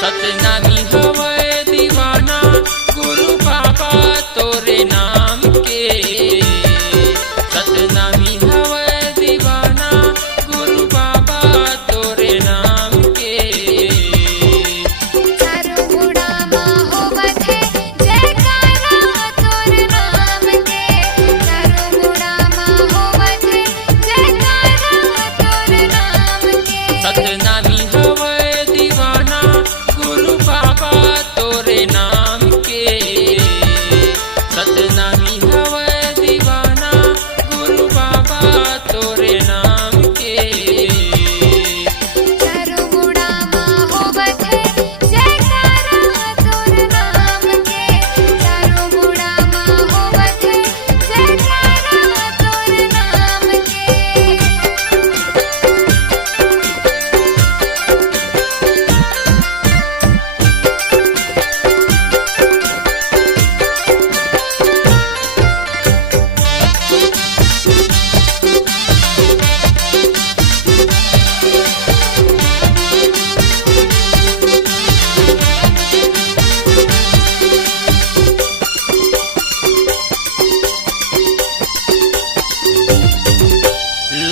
सतनामी हवे दीवाना गुरु बाबा तोरे नाम के। सतनामी हवे दीवाना गुरु बाबा तोरे नाम के। चारों गुणामा होवत है जयकारा तोर नाम के। चारों गुणामा होवत है जयकारा तोर नाम के। सतनामी हवे दीवाना गुरु बाबा तोरे नाम के। सतनामी हवे दीवाना गुरु बाबा तोरे नाम के। चारों गुणामा होवत है जयकारा तोर नाम के। चारों गुणामा होवत है जयकारा तोर नाम के।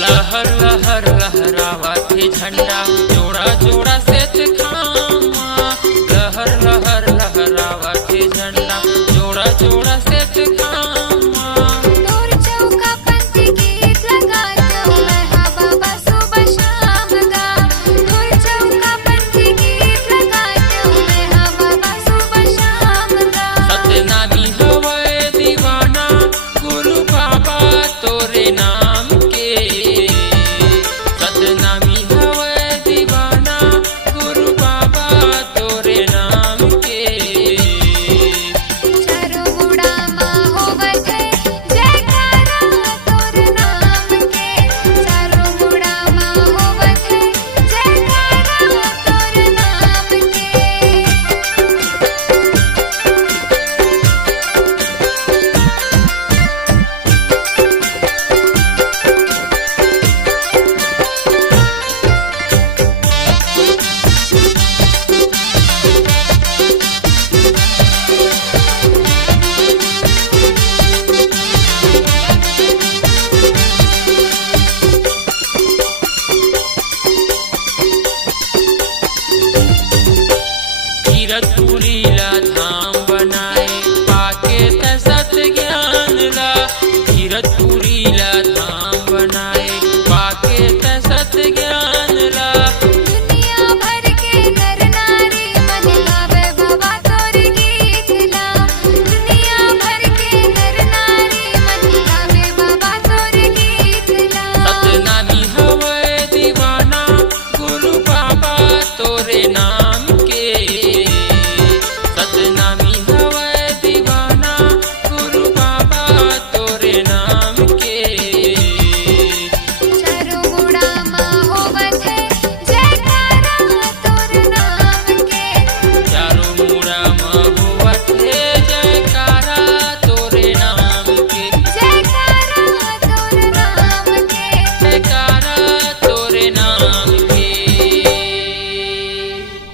लहर लहर लहरावत है झंडा जोड़ा जोड़ा से खां।